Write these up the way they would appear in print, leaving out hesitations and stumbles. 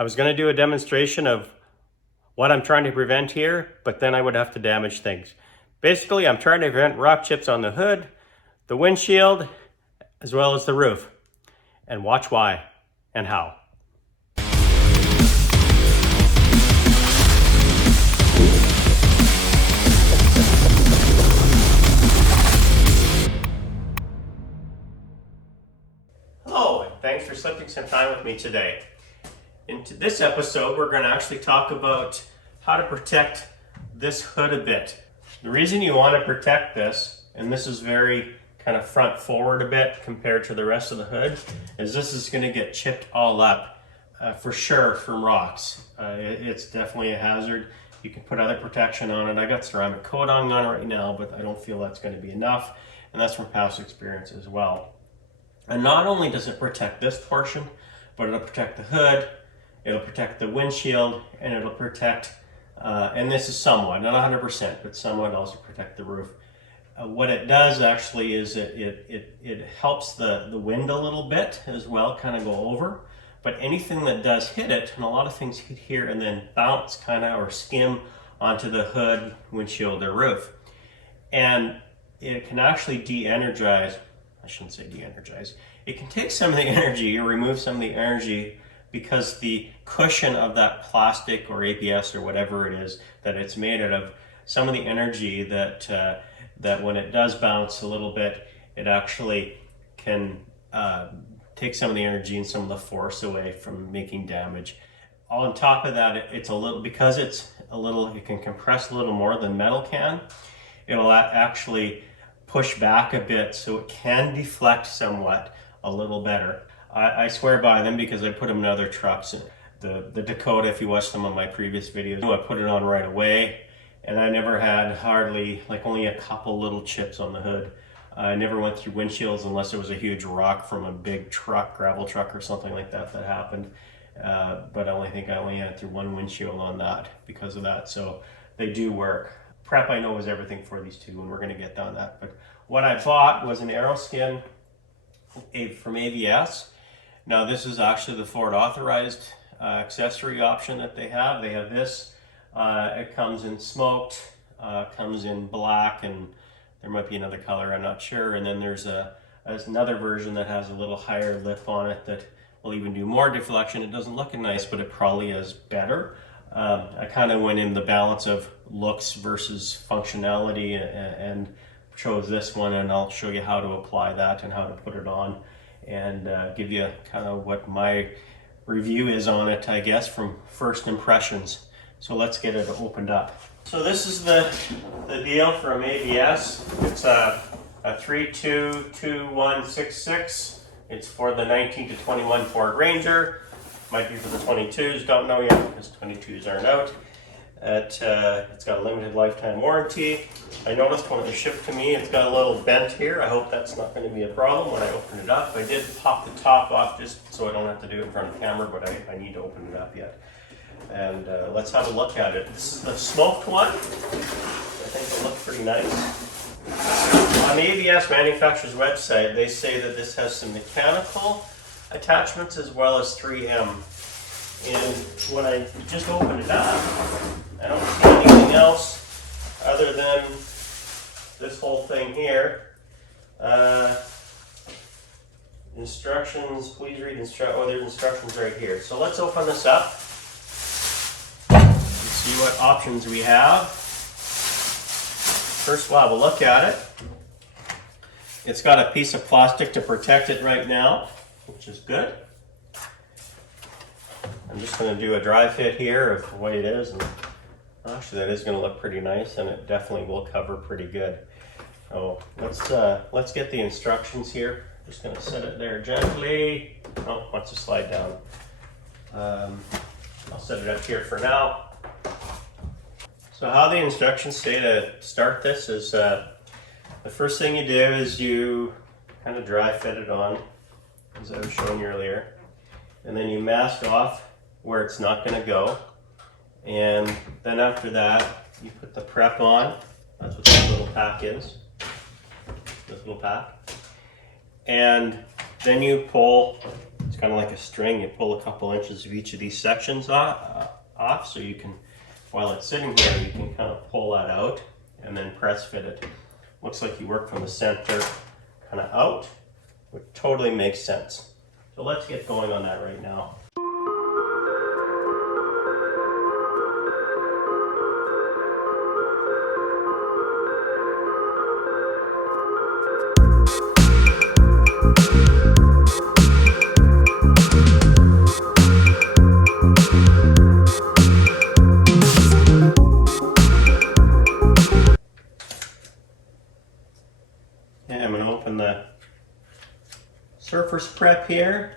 I was going to do a demonstration of what I'm trying to prevent here, but then I would have to damage things. Basically, I'm trying to prevent rock chips on the hood, the windshield, as well as the roof. And watch why and how. Hello, and thanks for spending some time with me today. In this episode, we're going to actually talk about how to protect this hood a bit. The reason you want to protect this, and this is very kind of front forward a bit compared to the rest of the hood, is this is going to get chipped all up for sure from rocks. It's definitely a hazard. You can put other protection on it. I got ceramic coating on it right now, but I don't feel that's going to be enough, and that's from past experience as well. And not only does it protect this portion, but it'll protect the hood, it'll protect the windshield, and it'll protect, and this is somewhat, not 100%, but somewhat also protect the roof. What it does actually is it helps the wind a little bit as well, kind of go over. But anything that does hit it, and a lot of things hit here and then bounce kind of or skim onto the hood, windshield, or roof. And it can actually de-energize, I shouldn't say de-energize, it can take some of the energy or remove some of the energy because the cushion of that plastic or AVS or whatever it is that it's made out of, some of the energy that when it does bounce a little bit, it actually can take some of the energy and some of the force away from making damage. On top of that, it's a little, because it's a little, it can compress a little more than metal can, it'll actually push back a bit so it can deflect somewhat a little better. I swear by them because I put them in other trucks. The Dakota, if you watched some of my previous videos, I put it on right away, and I never had hardly, like only a couple little chips on the hood. I never went through windshields unless it was a huge rock from a big truck, gravel truck or something like that happened. But I think I only had through one windshield on that because of that. So they do work. Prep, I know, is everything for these two, and we're going to get down that. But what I bought was an Aeroskin from AVS. Now this is actually the Ford authorized accessory option that they have. They have this. It comes in smoked, comes in black, and there might be another color, I'm not sure. And then there's another version that has a little higher lip on it that will even do more deflection. It doesn't look nice, but it probably is better. I kind of went in the balance of looks versus functionality and chose this one, and I'll show you how to apply that and how to put it on and give you kind of what my review is on it, I guess, from first impressions. So let's get it opened up. So this is the deal from AVS. It's a 322166. It's for the 19 to 21 Ford Ranger. Might be for the 22s, don't know yet because 22s aren't out. It's got a limited lifetime warranty. I noticed when it was shipped to me, it's got a little bent here. I hope that's not going to be a problem when I open it up. I did pop the top off just so I don't have to do it in front of the camera, but I need to open it up yet. And let's have a look at it. This is the smoked one. I think it looks pretty nice. On the AVS manufacturer's website, they say that this has some mechanical attachments as well as 3M. And when I just opened it up, I don't see anything else other than this whole thing here. Instructions, please read oh, there's instructions right here. So let's open this up and see what options we have. First we'll have a look at it. It's got a piece of plastic to protect it right now, which is good. I'm just going to do a dry fit here of the way it is, and actually that is going to look pretty nice, and it definitely will cover pretty good. So let's get the instructions here. Just going to set it there gently. Oh, wants to slide down. I'll set it up here for now. So how the instructions say to start this is the first thing you do is you kind of dry fit it on, as I was showing you earlier, and then you mask off where it's not going to go, and then after that you put the prep on. That's what this little pack is, this little pack, and then you pull. It's kind of like a string. You pull a couple inches of each of these sections off, so you can, while it's sitting here, you can kind of pull that out and then press fit it. Looks like you work from the center kind of out, which totally makes sense. So let's get going on that right now. And I'm going to open the surface prep here.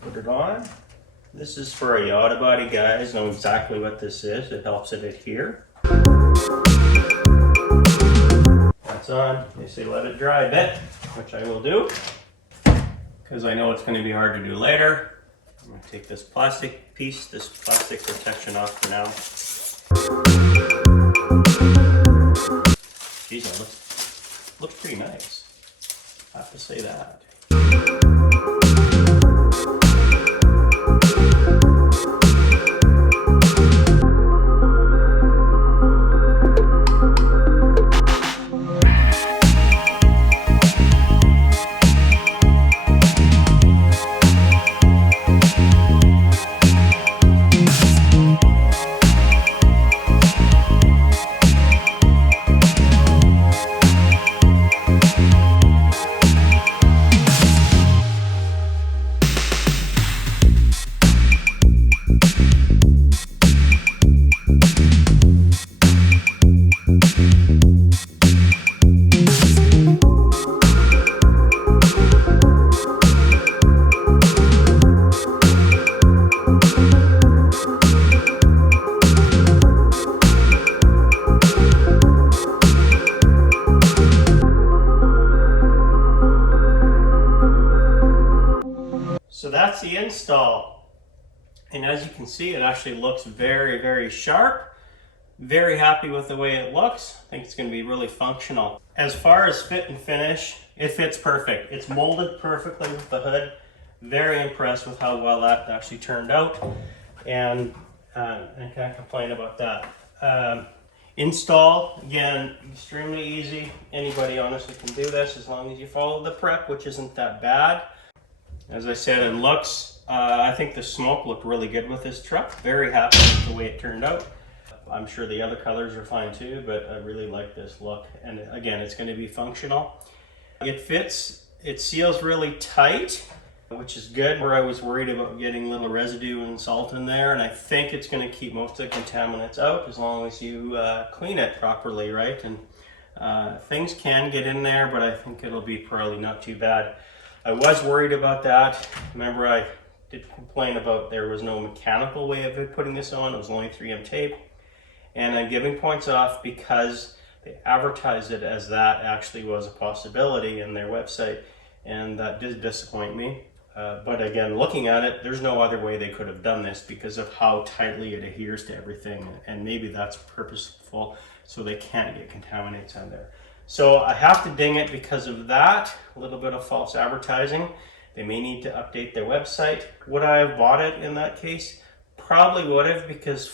Put it on. This is for a Yachty body, guys. Know exactly what this is. It helps it adhere. That's on. They say let it dry a bit, which I will do, because I know it's going to be hard to do later. I'm going to take this plastic piece, this plastic protection off for now. Geez, that looks pretty nice. I have to say that. So that's the install, and as you can see, it actually looks very, very sharp. Very happy with the way it looks. I think it's going to be really functional. As far as fit and finish, it fits perfect. It's molded perfectly with the hood. Very impressed with how well that actually turned out, and I can't complain about that. Install, again, extremely easy. Anybody honestly can do this as long as you follow the prep, which isn't that bad. As I said, it looks, I think the smoke looked really good with this truck. Very happy with the way it turned out. I'm sure the other colors are fine too, but I really like this look. And again, it's going to be functional. It fits, it seals really tight, which is good. Where I was worried about getting a little residue and salt in there, and I think it's going to keep most of the contaminants out as long as you clean it properly, right? And things can get in there, but I think it'll be probably not too bad. I was worried about that. Remember, I did complain about there was no mechanical way of putting this on. It was only 3M tape. And I'm giving points off because they advertised it as that actually was a possibility in their website. And that did disappoint me. But again, looking at it, there's no other way they could have done this because of how tightly it adheres to everything. And maybe that's purposeful so they can't get contaminants on there. So I have to ding it because of that, a little bit of false advertising. They may need to update their website. Would I have bought it in that case? Probably would have, because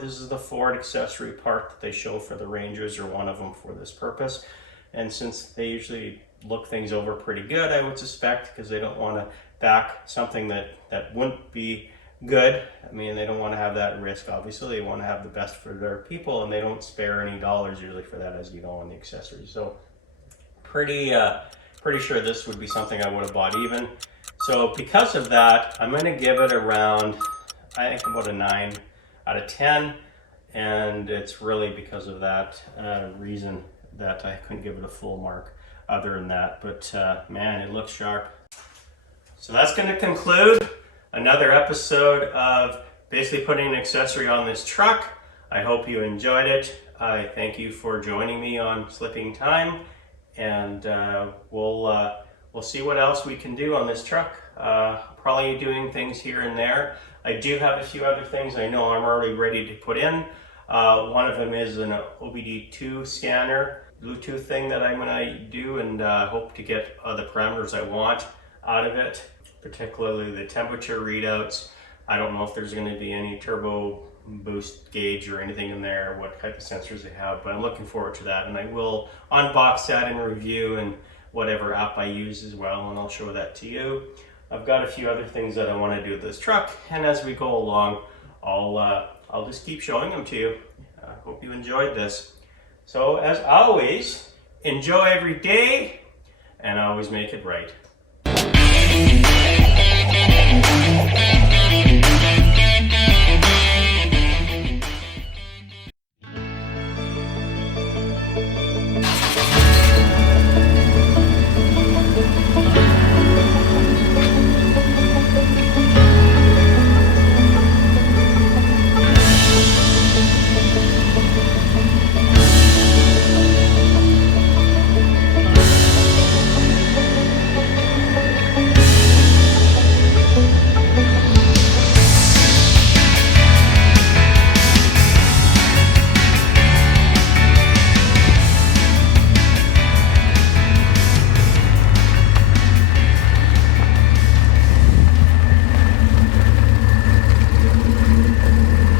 this is the Ford accessory part that they show for the Rangers, or one of them for this purpose. And since they usually look things over pretty good, I would suspect, because they don't want to back something that wouldn't be good. I mean, they don't want to have that risk. Obviously, they want to have the best for their people, and they don't spare any dollars usually for that, as you know, on the accessories. So pretty sure this would be something I would have bought even. So because of that, I'm going to give it around, I think, about a 9 out of 10, and it's really because of that reason that I couldn't give it a full mark other than that. But man, it looks sharp. So that's going to conclude another episode of basically putting an accessory on this truck. I hope you enjoyed it. I thank you for joining me on Slipping Time, and we'll see what else we can do on this truck. Probably doing things here and there. I do have a few other things I know I'm already ready to put in. One of them is an OBD2 scanner. Bluetooth thing that I'm going to do, and hope to get the parameters I want out of it, particularly the temperature readouts. I don't know if there's going to be any turbo boost gauge or anything in there, what type of sensors they have, but I'm looking forward to that, and I will unbox that and review and whatever app I use as well, and I'll show that to you. I've got a few other things that I want to do with this truck, and as we go along, I'll just keep showing them to you. I hope you enjoyed this. So as always, enjoy every day and always make it right.